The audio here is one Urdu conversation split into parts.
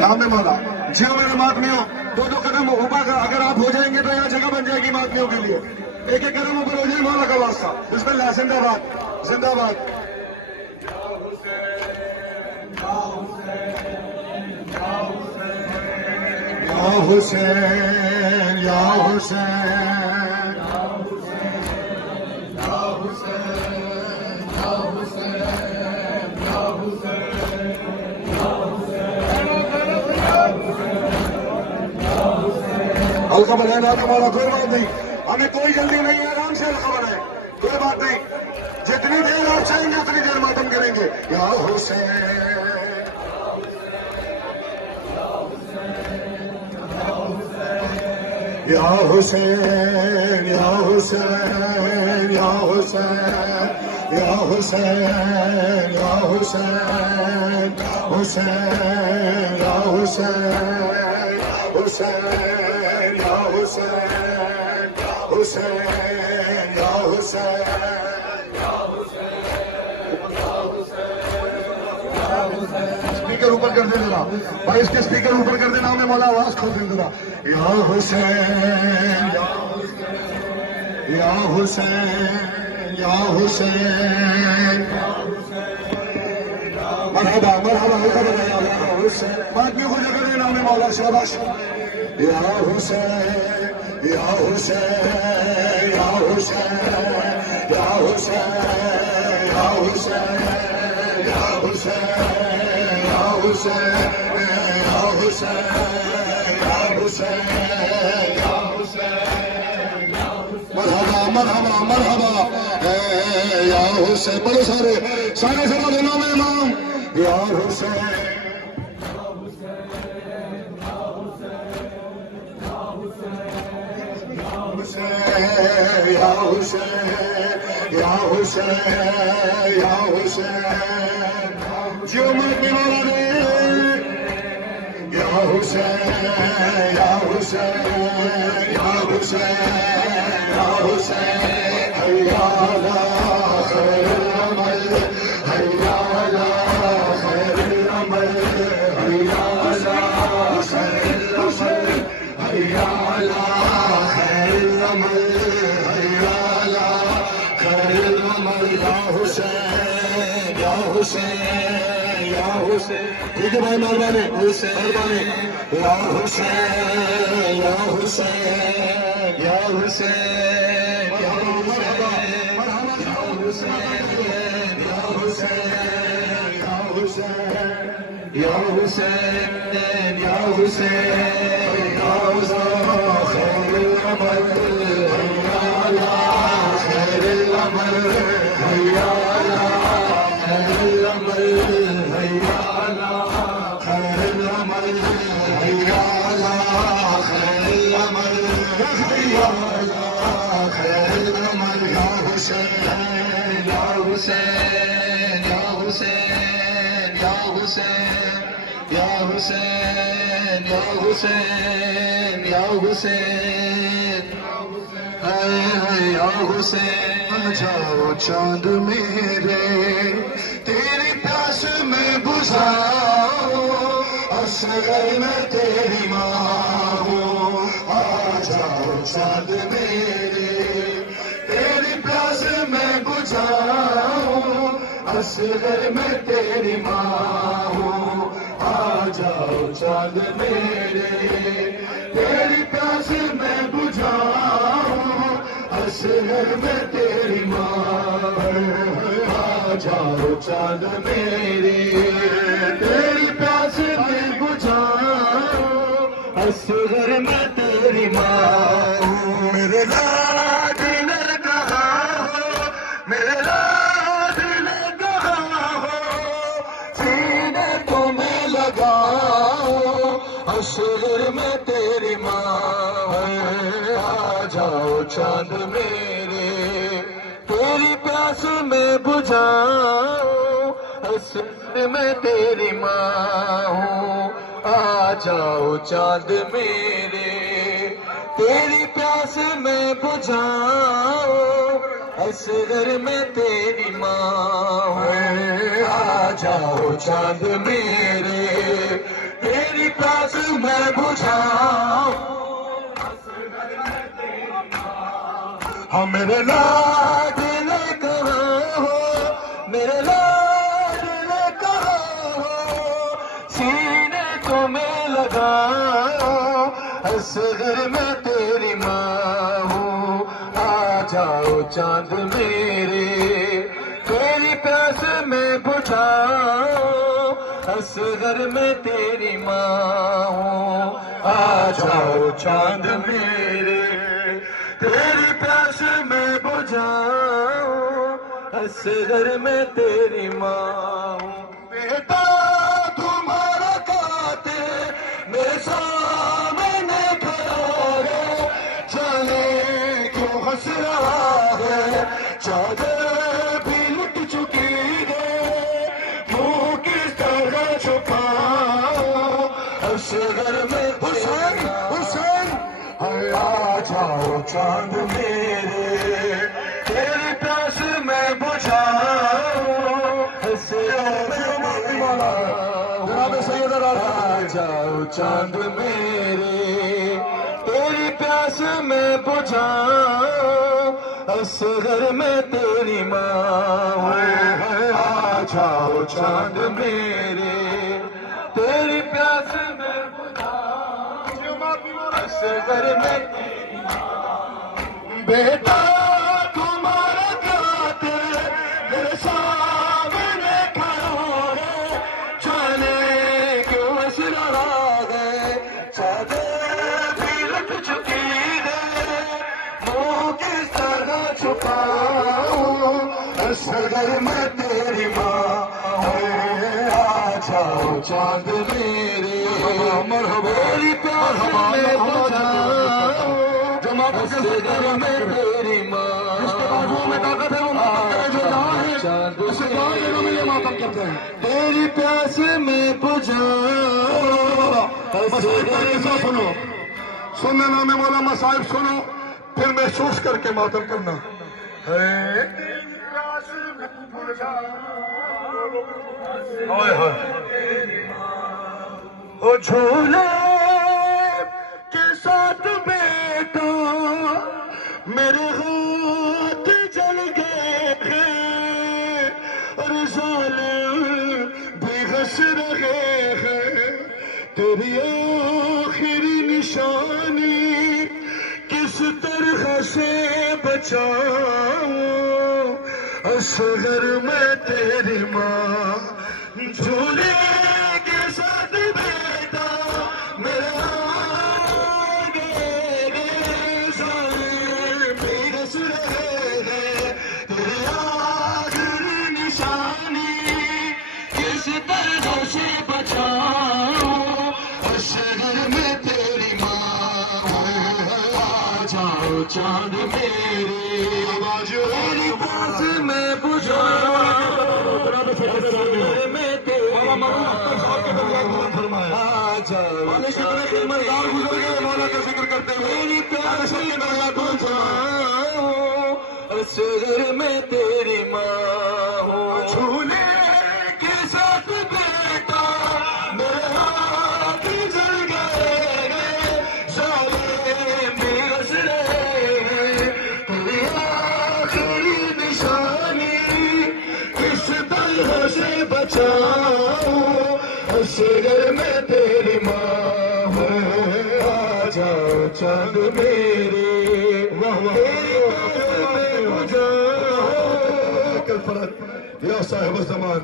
نام مولا جی میرے ماتمیوں دو قدم اوپر اگر آپ ہو جائیں گے تو یہاں جگہ بن جائے گی ماتمیوں کے لیے ایک ایک قدم اوپر ہو جائے مولا کا واسطہ بسم اللہ زندہ باد زندہ باد یا حسین یا حسین ہلکا بنائے نا تمہارا کوئی بات نہیں ہمیں کوئی جلدی نہیں ہے آرام سے ہلکا بنائے کوئی بات نہیں جتنی دیر آپ چاہیں گے اتنی دیر ماتم کریں گے یا حسین یا حسین یا حسین یا حسین یا حسین یا حسین حسین یا حسین حسین یا حسین حسین یا حسین اسپیکر اوپر کر دیں ذرا بھائی اس کے اسپیکر اوپر کر دینا ہمیں مولا آواز کھول دیں ذرا یا حسین یا حسین یا حسین مرحبا مرحبا حسین ماتمیوں کو جگہ دینا ہمیں مولا شاباش یا حسین یا حسین یا حسین یا حسین یا حسین یا حسین یا حسین یا حسین یا حسین یا حسین مرحبا مرحبا مرحبا یا حسین بڑے سارے سارے سارے دینا میں امام یا حسین یا حسین یا حسین یا حسین جو مرنے والا دے یا حسین یا حسین یا حسین یا حسین حیا علی خیر العمل حیا علی خیر العمل حیا علی خیر العمل حیا علی خیر العمل حیا علی خیر العمل یا حسین یا حسین یا حسین ٹھیک ہے بھائی مہربانی مہربانی یا حسین یا حسین یا حسین یا حسین یا حسین یا حسین خیر العمل حیا علی خیر العمل حیا علی خیر العمل حیا علی خیر العمل حیا علی خیر العمل حیا علی خیر العمل یا حسین یا حسین یا حسین یا حسین یا حسین یا حسین یا حسین یا حسین جاؤ چاند میرے تیری پیاس میں بجھاؤ اصغر میں تیری ماں ہوں آ جاؤ چاند میرے تیری پیاس میں بجھاؤ اصغر میں تیری ماں ہوں آ جاؤ چاند میرے تیری پیاس میں بجھاؤ اصغر میں تیری ماں آ جاؤ چاند میرے تیری پیاس میں بجھاؤ اصغر میں تیری ماں میرے لاد نے کہا ہو میرے لاد نے کہا ہو سینے کو میں لگاؤ اصغر میں تیری ماں آ جاؤ چاند میرے تیری پیاس میں بجھاؤ اصغر میں تیری ماں ہوں آ جاؤ چاند میرے تیری پیاس میں بجھاؤ اصغر میں تیری ماں ہوں آ جاؤ چاند میرے تیری میں بجھاؤں ہاں میرے لاڈلے کہاں ہو میرے لاڈلے کہاں ہو سینے کو میں لگاؤں اصغر میں تیری ماں ہوں آ جاؤ چاند میرے تیری پیاس میں بجھاؤں اصغر میں تیری ماں ہوں آ جاؤ چاند میرے تیری پیاس میں بجھاؤں اصغر میں تیری ماں ہوں بیٹا تمہارا قاتل میرے سامنے کھڑا ہے جانے کیوں ہنس رہا ہے چادر بھی لٹ چکی ہے منہ کس طرح چھپاؤں اصغر میں حسین حسین آ جاؤ چاند میرے تیری پیاس میں بجھاؤں جناب سید آ جاؤ چاند میرے تیری پیاس میں بجھاؤں اصغر میں تیری ماں ہوں آ جاؤ چاند میرے تیری پیاس میں اصغر میں بیٹا تمہارا قاتل میرے سامنے کھڑا ہے جانے کیوں ہنس رہا ہے چادر بھی لٹ چکی ہے منہ کس طرح چھپاؤں اصغر میں تیری ماں آ جاؤ چاند میرے مرحبا تیری پیاس میں بجھاؤں اصغر میں تیری ماں میں طاقت ہے وہ ماتم کرتے ہیں تیری پیاس میں بجھاؤں سنو سننا نام مولا مصائب سنو پھر محسوس کر کے ماتم کرنا او جھولے کے ساتھ بیٹا میرے ہاتھ جل گئے ہیں اور ظالم بھی ہنس رہے ہیں تیری آخری نشانی کس طرح سے بچاؤں اصغر میں تیری ماں جھولے کے ساتھ بیٹا میرے چاند میرے آواز تیری پیاس میں بجھاؤں میں تیری آ جاؤ مزار گزر گئے مولا کا ذکر کرتے ہوئے تیری پیاس میں بجھاؤں اصغر میں تیری ماں ہوں جھولے کے ساتھ بیٹا میرے ہاتھ جل گئے ظالم بھی ہنس رہے ہیں تیری آخری نشانی کس طرح سے بچاؤں اصغر میں تیری ماں ہوں آ جاؤ چاند میرے یا صاحب الزمان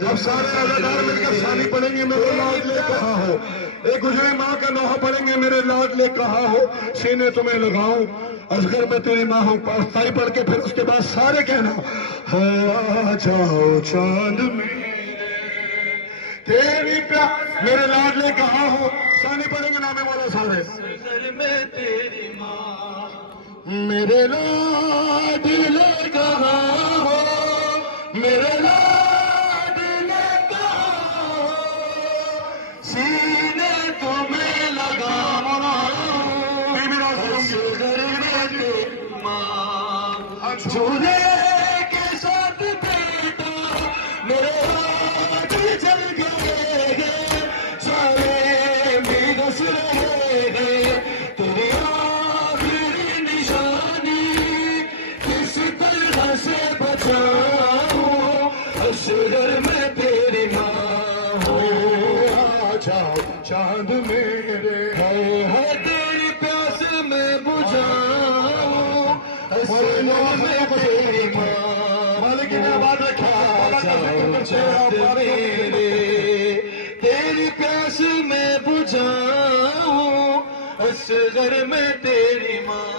اب سارے اداکار مل کر ثانی پڑھیں گے میرے لاڈلے کہاں ہو ایک گزری ماں کا نوحہ پڑھیں گے میرے لاڈلے کہاں ہو سینے تمہیں لگاؤں اصغر میں تیری ماں ہوں پاستائی پڑھ کے پھر اس کے بعد سارے کہنا آ جاؤ چاند تیری پیار میرے لاڈلے کہاں ہو ثانی پڑھیں گے نامے والا سارے میں تیری ماں میرے لاڈلے کہاں ہو میرے لاڈلے کہاں ہو سینے تمہیں لگاؤں ماں جھولے کے ساتھ بیٹا میرے ہاتھ جل گئے اس گھر میں تیری ماں